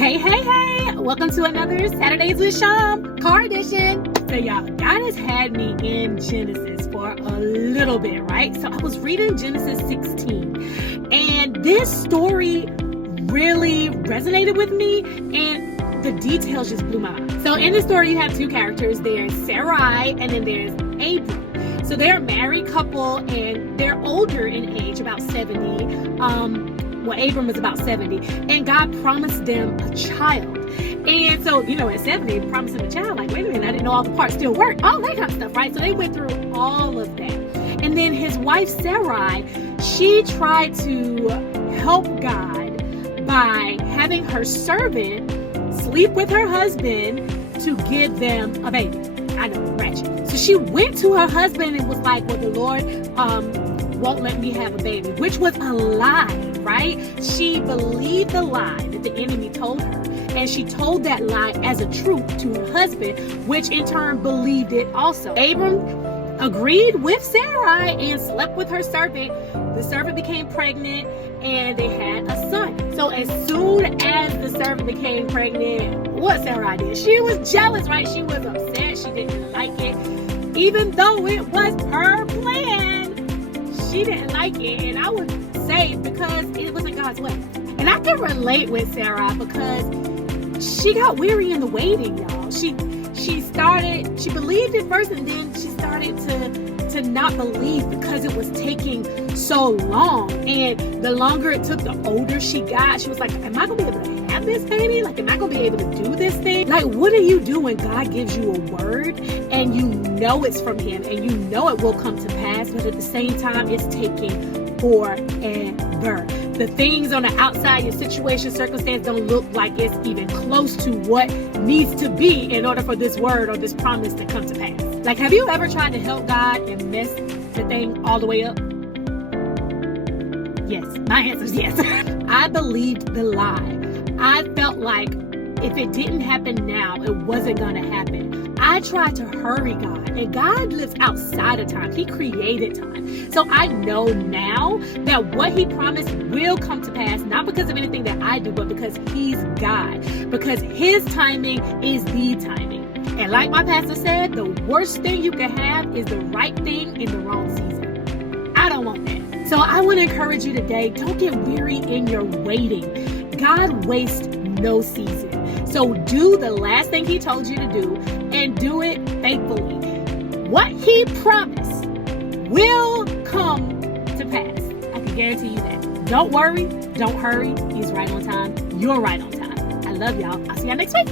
Hey, welcome to another Saturdays with Sham car edition. So y'all, God has had me in Genesis for a little bit, right? So I was reading Genesis 16 and this story really resonated with me and the details just blew my mind. So in the story you have two characters. There's Sarai and then there's Abram. So they're a married couple and they're older in age, about 70. Abram was about 70, and God promised them a child. And so, at 70, promising a child, like, wait a minute, I didn't know all the parts still work, all that kind of stuff, right? So they went through all of that. And then his wife, Sarai, she tried to help God by having her servant sleep with her husband to give them a baby. I know, ratchet. So she went to her husband and was like, well, the Lord won't let me have a baby, which was a lie, right? She believed the lie that the enemy told her, and she told that lie as a truth to her husband, which in turn believed it also. Abram agreed with Sarai and slept with her servant. The servant became pregnant and they had a son. So as soon as the servant became pregnant, what Sarai did? She was jealous, right? She was upset. She didn't like it. Even though it was her plan, she didn't like it. And I would say because it wasn't God's way. And I can relate with Sarah because she got weary in the waiting, y'all. She believed at first, and then she started to not believe because it was taking so long. And the longer it took, the older she got. She was like, am I gonna be able to have this baby? Like, am I gonna be able to do this thing? Like, what do you do when God gives you a word and you know it's from him and you know it will come to pass, but at the same time it's taking forever? The things on the outside, your situation, circumstance don't look like it's even close to what needs to be in order for this word or this promise to come to pass. Like, have you ever tried to help God and mess the thing all the way up? Yes, my answer is yes. I believed the lie. I felt like if it didn't happen now, it wasn't gonna happen. I tried to hurry God, and God lives outside of time. He created time. So I know now that what he promised will come to pass, not because of anything that I do, but because he's God. Because his timing is the timing. And like my pastor said, the worst thing you can have is the right thing in the wrong season. I don't want that. So I want to encourage you today, don't get weary in your waiting. God wastes no season. So do the last thing he told you to do and do it faithfully. What he promised will come to pass. I can guarantee you that. Don't worry, don't hurry. He's right on time. You're right on time. I love y'all. I'll see y'all next week.